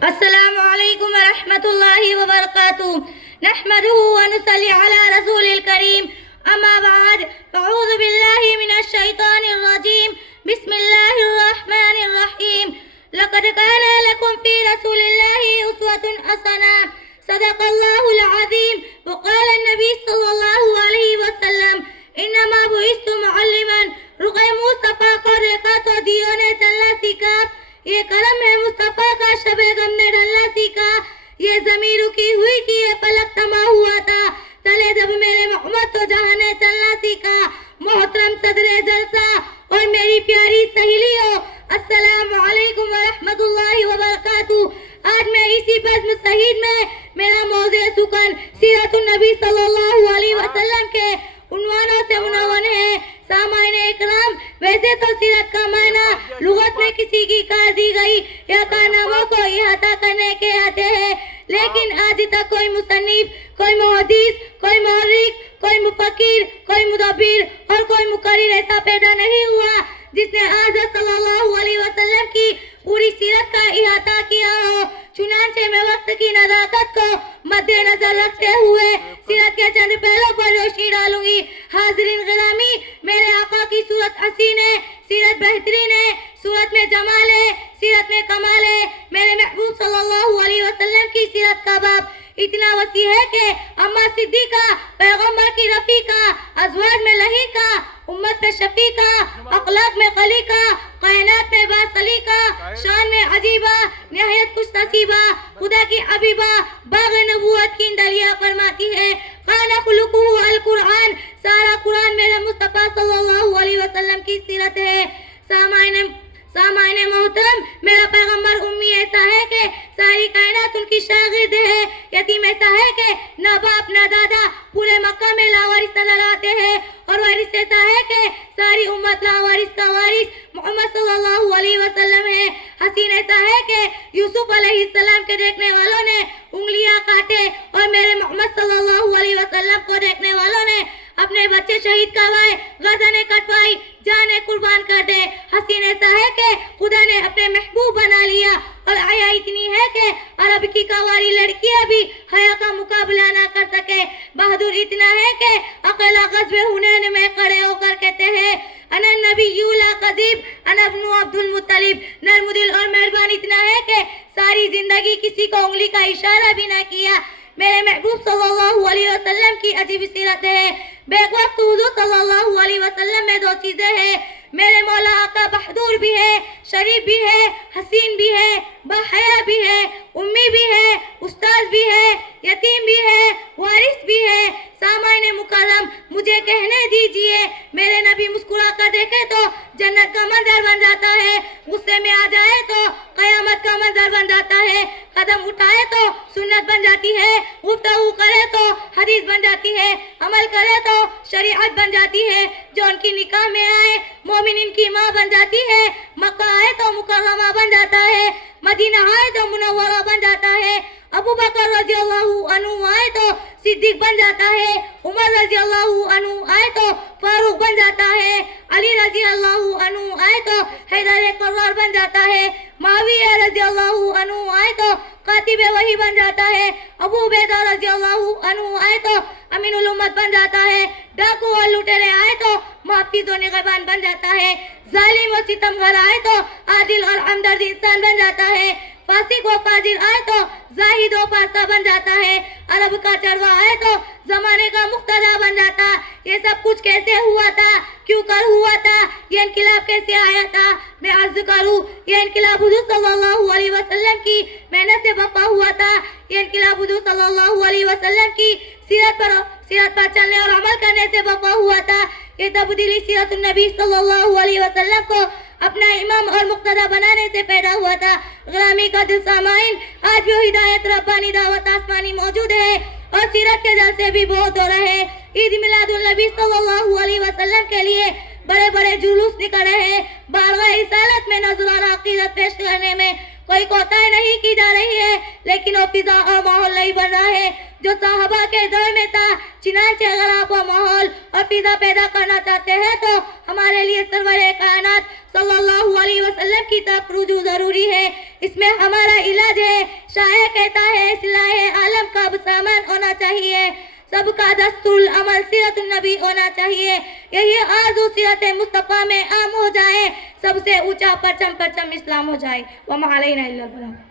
السلام علیکم ورحمۃ اللہ وبرکاتہ نحمده ونصلی علی رسول الکریم اما بعد فاعوذ باللہ من الشیطان الرجیم بسم اللہ الرحمن الرحیم لقد كان لكم في رسول الله أسوة حسنة صدق الله العظيم وقال النبي صلى الله عليه وسلم انما بعثت معلما رقع مصطفیٰ کو ریخا تو دیو نے چلنا سیکھا یہ کرم ہے مصطفیٰ کا شب غم نے ڈھلنا سیکھا یہ زمین رکی ہوئی تھی یہ پلک تھما ہوا تھا چلے جب میرے محمد تو جہاں نے چلنا سیکھا محترم صدر جلسہ اور میری پیاری سہیلیوں السلام علیکم ورحمۃ اللہ وبرکاتہ آج میں اسی بزم شہید میں میرا موضوع سخن سیرت النبی صلی اللہ علیہ وسلم کے عنوانوں سے منون ہے سامعین اکرام ویسے تو سیرت کا معنی لغت میں کسی کی کار دی گئی یا کارناموں کو احاطہ کرنے کے آتے ہیں لیکن آج تک کوئی مصنف کوئی محدث کوئی مورخ کوئی مفکر کوئی مدبر اور کوئی مقرر ایسا پیدا نہیں ہوا جس نے حضرت صلی اللہ علیہ وسلم کی پوری سیرت کا احاطہ کیا ہو چنانچہ میں وقت کی نزاکت کو مد نظر رکھتے ہوئے سیرت کے چند پہلوں پر روشنی ڈالوں گی حاضرین گرامی میرے آقا کی صورت حسین ہے سیرت بہترین ہے صورت میں جمال ہے سیرت میں کمال ہے میرے محبوب صلی اللہ علیہ وسلم کی سیرت کا باب اتنا وسیع ہے کہ اماں صدیقہ پیغمبر کی رفیقہ ازواج میں لہیقہ امت میں شفیقہ اخلاق میں خلیقہ کائنات میں باسلیقہ شان میں عجیبہ نہایت خوش نصیبہ خدا کی حبیبہ باغ نبوت کی دلیا فرماتی ہے کان خلقہ القرآن سارا قرآن میرے مصطفیٰ صلی اللہ علیہ وسلم کی سیرت ہے سامعین محترم میرا پیغمبر امی ایسا ہے کہ ساری کائنات ان کی شاگرد ہے یتیم ایسا ہے کہ نہ باپ نہ دادا پورے مکہ میں لاوارث نظر آتے ہیں اور وارث ایسا ہے کہ ساری امت لاوارث کا وارث محمد صلی اللہ علیہ وسلم ہے حسین ایسا ہے کہ یوسف علیہ السلام کے دیکھنے والوں نے انگلیاں کاٹے اور میرے محمد صلی اللہ علیہ وسلم کو دیکھنے والوں نے اپنے بچے شہید کروائے گردنیں کٹوائی جانیں قربان کر دے حسین ایسا ہے کہ خدا نے اپنے محبوب بنا لیا اور حیا اتنی ہے کہ عرب کی کواری لڑکیاں بھی حیا کا مقابلہ نہ کر سکے بہادر اتنا ہے کہ اکیلا غزوہ حنین میں کھڑے ہو کر کہتے ہیں انا نبی لا کذیب انا ابن عبد المطلب نرم دل اور مہربان اتنا ہے کہ ساری زندگی کسی کو انگلی کا اشارہ بھی نہ کیا میرے محبوب صلی اللہ علیہ وسلم کی عجیب سیرت ہے بیک وقت حضور صلی اللہ علیہ وسلم میں دو چیزیں ہیں میرے مولا آقا بہادر بھی ہے شریف بھی ہے حسین بھی ہے باحیا بھی ہے امی بھی ہے استاذ بھی ہے یتیم بھی ہے وارث بھی ہے سامعین مکرم مجھے کہنے دیجئے میرے نبی مسکرا کر دیکھے تو جنت کا منظر بن جاتا ہے غصے میں آ جائے تو قیامت کا منظر بن جاتا ہے قدم اٹھائے تو سنت بن جاتی ہے گفتگو کرے تو حدیث بن جاتی ہے عمل کرے تو شریعت بن جاتی ہے جو ان کی نکاح میں آئے مومنین کی ماں بن جاتی ہے مکہ آئے تو مکرمہ بن جاتا ہے مدینہ آئے تو منورہ بن جاتا ہے ابو بکر رضی اللہ عنہ آئے تو صدیق بن جاتا ہے عمر رضی اللہ عنہ آئے تو فاروق بن جاتا ہے علی رضی اللہ عنہ آئے تو حیدر کرار بن جاتا ہے معاویہ رضی اللہ عنہ آئے تو کاتب وحی بن جاتا ہے ابو عبیدہ رضی اللہ عنہ آئے تو امین الامت بن جاتا ہے ڈاکو اور لٹیرے آئے تو محافظ و نگہبان بن جاتا ہے ظالم و ستمگر آئے تو عادل اور ہمدرد انسان بن جاتا ہے فاسق و فاجر آئے تو زاہد و پارسا بن جاتا ہے عرب کا چڑوا آئے تو زمانے کا مقتدا بن جاتا یہ سب کچھ کیسے ہوا تھا کیوں کر ہوا تھا یہ انقلاب کیسے آیا تھا میں عرض کروں یہ انقلاب حضور صلی اللہ علیہ وسلم کی محنت سے برپا ہوا تھا یہ انقلاب حضور صلی اللہ علیہ وسلم کی سیرت پر چلنے اور عمل کرنے سے برپا ہوا تھا یہ تبدیلی سیرت النبی صلی اللہ علیہ وسلم کو اپنا امام اور مقتدا بنانے سے پیدا ہوا تھا غلامی کا دل سامعین آج بھی ہدایت ربانی دعوت آسمانی موجود ہے اور سیرت کے جلسے بھی بہت ہو رہے ہیں عید میلاد النبی صلی اللہ علیہ وسلم کے لیے بڑے بڑے جلوس نکل رہے ہیں بارگاہ رسالت میں نذرانہ عقیدت پیش کرنے میں کوئی کوتاہی نہیں کی جا رہی ہے لیکن وہ فضا اور ماحول نہیں بن رہا ہے جو صحابہ کے دور میں تھا چنانچہ اگر آپ وہ ماحول اور فضا پیدا کرنا چاہتے ہیں تو ہمارے لیے سرور کائنات صلی اللہ علیہ وسلم کی طرف رجوع ضروری ہے اس میں ہمارا علاج ہے سامان ہونا چاہیے، سب کا دستور العمل سیرت النبی ہونا چاہیے. یہی آرزو سیرت مصطفیٰ میں عام ہو جائے، سب سے اونچا پرچم اسلام ہو جائے. وما علینا الا البلاغ.